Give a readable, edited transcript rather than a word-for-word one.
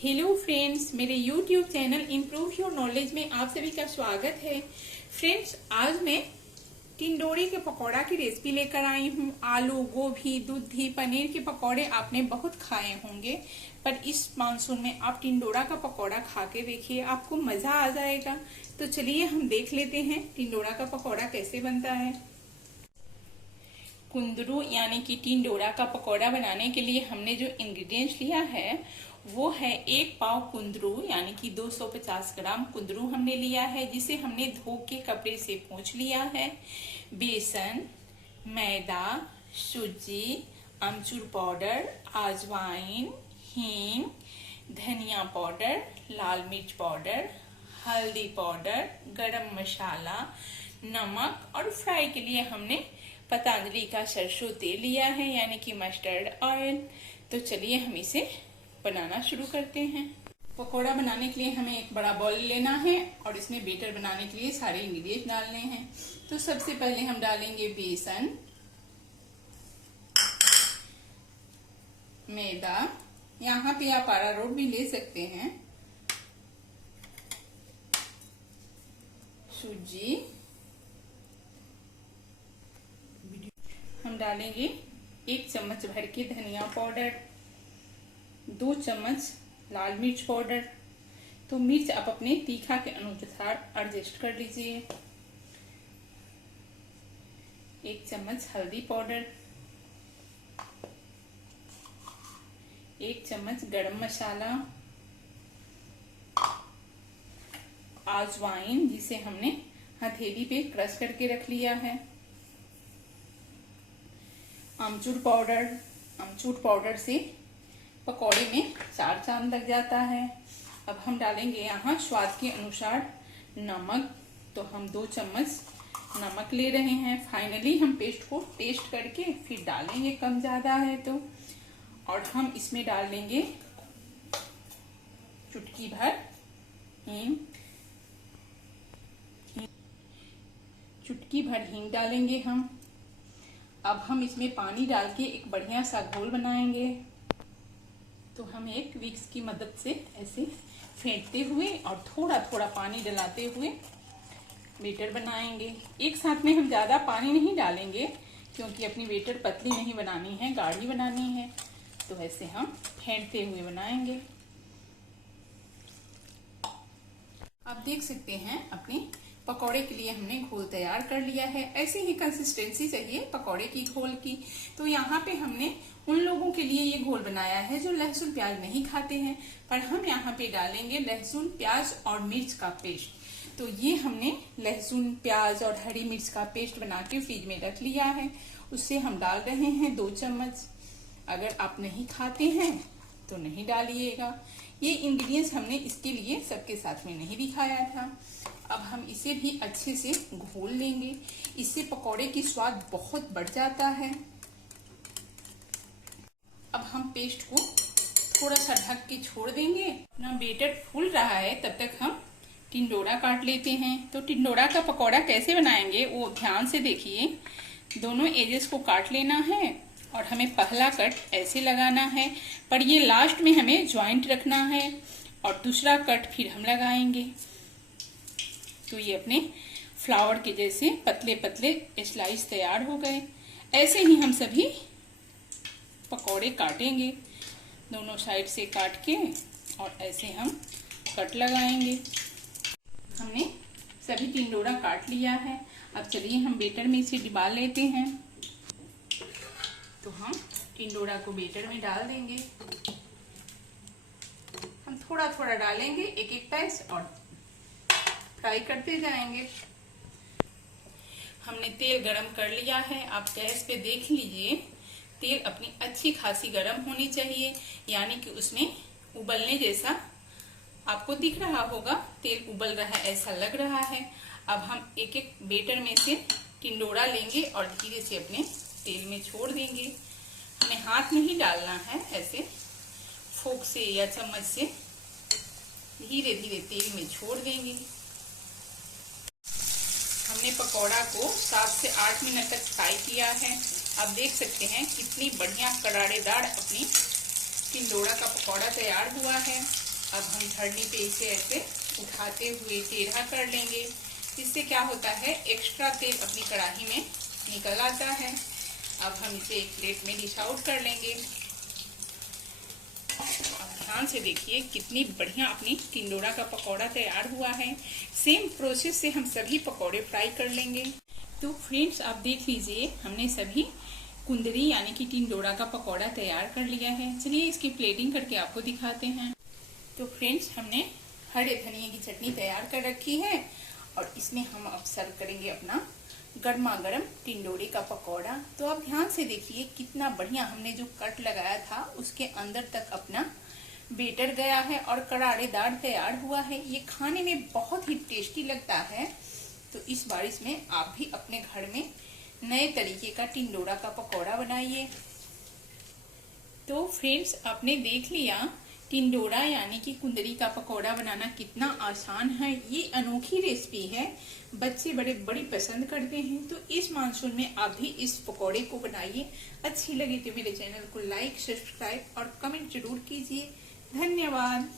Hello friends, मेरे YouTube channel improve your knowledge में आप सभी का स्वागत है। फ्रेंड्स, आज मैं टिंडोरे के पकौड़ा की रेसिपी लेकर आई हूँ। आलू, गोभी, दूधी, पनीर के पकौड़े आपने बहुत खाए होंगे, पर इस मानसून में आप टिंडोरा का पकौड़ा खा के देखिए, आपको मजा आ जाएगा। तो चलिए हम देख लेते हैं टिंडोरा का पकौड़ा कैसे बनता है। कुंदरू यानी कि टिंडोरा का पकौड़ा बनाने के लिए हमने जो इंग्रेडिएंट्स लिया है वो है 1 पाव कुंदरू यानी कि 250 ग्राम कुंदरू हमने लिया है, जिसे हमने धो के कपड़े से पोंछ लिया है। बेसन, मैदा, सूजी, अमचूर पाउडर, अजवाइन, हींग, धनिया पाउडर, लाल मिर्च पाउडर, हल्दी पाउडर, गरम मसाला, नमक और फ्राई के लिए हमने पतंजलि का सरसों तेल लिया है यानी कि मस्टर्ड ऑयल। तो चलिए हम इसे बनाना शुरू करते हैं। पकौड़ा बनाने के लिए हमें एक बड़ा बाउल लेना है और इसमें बेटर बनाने के लिए सारे इंग्रेडिएंट्स डालने हैं। तो सबसे पहले हम डालेंगे बेसन, मैदा, यहाँ पे आप अरारोट भी ले सकते हैं, सूजी, हम डालेंगे 1 चम्मच भर के धनिया पाउडर, 2 चम्मच लाल मिर्च पाउडर। तो मिर्च आप अपने तीखा के अनुसार एडजस्ट कर लीजिए। 1 चम्मच हल्दी पाउडर, 1 चम्मच गरम मसाला, अजवाइन जिसे हमने हथेली पे क्रश करके रख लिया है, अमचूर पाउडर से पकौड़े में 4 चांद लग जाता है। अब हम डालेंगे यहाँ स्वाद के अनुसार नमक। तो हम 2 चम्मच नमक ले रहे हैं। फाइनली हम पेस्ट को टेस्ट करके फिर डालेंगे, कम ज्यादा है तो। और हम इसमें डाल लेंगे चुटकी भर हींग, चुटकी भर हींग डालेंगे हम। अब हम इसमें पानी डाल के एक बढ़िया सा घोल बनाएंगे। तो हम एक विक्स की मदद से ऐसे फेंटते हुए और थोड़ा थोड़ा पानी डलाते हुए बेटर बनाएंगे। एक साथ में हम ज्यादा पानी नहीं डालेंगे क्योंकि अपनी बेटर पतली नहीं बनानी है, गाढ़ी बनानी है। तो ऐसे हम फेंटते हुए बनाएंगे। आप देख सकते हैं अपनी पकौड़े के लिए हमने घोल तैयार कर लिया है। ऐसे ही कंसिस्टेंसी चाहिए पकौड़े की घोल की। तो यहाँ पे हमने उन लोगों के लिए ये घोल बनाया है जो लहसुन प्याज नहीं खाते हैं, पर हम यहाँ पे डालेंगे लहसुन प्याज और मिर्च का पेस्ट। तो ये हमने लहसुन प्याज और हरी मिर्च का पेस्ट बना के फ्रिज में रख लिया है, उससे हम डाल रहे हैं 2 चम्मच। अगर आप नहीं खाते हैं तो नहीं डालिएगा। ये इंग्रेडिएंट्स हमने इसके लिए सबके साथ में नहीं दिखाया था। अब हम इसे भी अच्छे से घोल लेंगे, इससे पकौड़े की स्वाद बहुत बढ़ जाता है। अब हम पेस्ट को थोड़ा सा ढक के छोड़ देंगे। अपना बेटर फूल रहा है, तब तक हम टिंडोरा काट लेते हैं। तो टिंडोरा का पकौड़ा कैसे बनाएंगे वो ध्यान से देखिए। दोनों एजेस को काट लेना है और हमें पहला कट ऐसे लगाना है, पर ये लास्ट में हमें ज्वाइंट रखना है और दूसरा कट फिर हम लगाएंगे। तो ये अपने फ्लावर के जैसे पतले पतले स्लाइस तैयार हो गए। ऐसे ही हम सभी पकौड़े काटेंगे, दोनों साइड से काट के, और ऐसे हम कट लगाएंगे। हमने सभी टिंडोरा काट लिया है। अब चलिए हम बेटर में इसे डिबा लेते हैं। तो हम टिंडोरा को बेटर में डाल देंगे। हम थोड़ा थोड़ा डालेंगे, एक एक पैस, और फ्राई करते जाएंगे। हमने तेल गरम कर लिया है। आप गैस पे देख लीजिए, तेल अपनी अच्छी खासी गरम होनी चाहिए, यानी कि उसमें उबलने जैसा आपको दिख रहा होगा। तेल उबल रहा है ऐसा लग रहा है। अब हम एक एक बेटर में से टिंडोरा लेंगे और धीरे से अपने तेल में छोड़ देंगे। हमें हाथ नहीं डालना है, ऐसे फोक से या चम्मच से धीरे धीरे तेल में छोड़ देंगे। हमने पकौड़ा को 7 से 8 मिनट तक फ्राई किया है। आप देख सकते हैं कितनी बढ़िया करारेदार अपनी टिंडोरा का पकौड़ा तैयार हुआ है। अब हम धरनी पे इसे ऐसे उठाते हुए टेढ़ा कर लेंगे। इससे क्या होता है, एक्स्ट्रा तेल अपनी कढ़ाई में निकल आता है। अब हम इसे एक प्लेट में डिश आउट कर लेंगे। अब ध्यान से देखिए कितनी बढ़िया अपनी टिंडोरा का पकौड़ा तैयार हुआ है। सेम प्रोसेस से हम सभी पकौड़े फ्राई कर लेंगे। तो फ्रेंड्स आप देख लीजिए, हमने सभी कुंदरी यानी कि टिंडोरा का पकौड़ा तैयार कर लिया है। चलिए इसकी प्लेटिंग करके आपको दिखाते हैं। तो फ्रेंड्स हमने हरे धनिया की चटनी तैयार कर रखी है और इसमें हम अब सर्व करेंगे अपना गर्मा गर्म टिंडोरे का पकौड़ा। तो आप ध्यान से देखिए कितना बढ़िया हमने जो कट लगाया था उसके अंदर तक अपना बेटर गया है और करारेदार तैयार हुआ है। ये खाने में बहुत ही टेस्टी लगता है। तो इस बारिश में आप भी अपने घर में नए तरीके का टिंडोरा का पकौड़ा बनाइए। तो फ्रेंड्स आपने देख लिया टिंडोरा यानी कि कुंदरी का पकौड़ा बनाना कितना आसान है। ये अनोखी रेसिपी है, बच्चे बड़ी पसंद करते हैं। तो इस मानसून में आप भी इस पकौड़े को बनाइए। अच्छी लगी तो मेरे चैनल को लाइक, सब्सक्राइब और कमेंट जरूर कीजिए। धन्यवाद।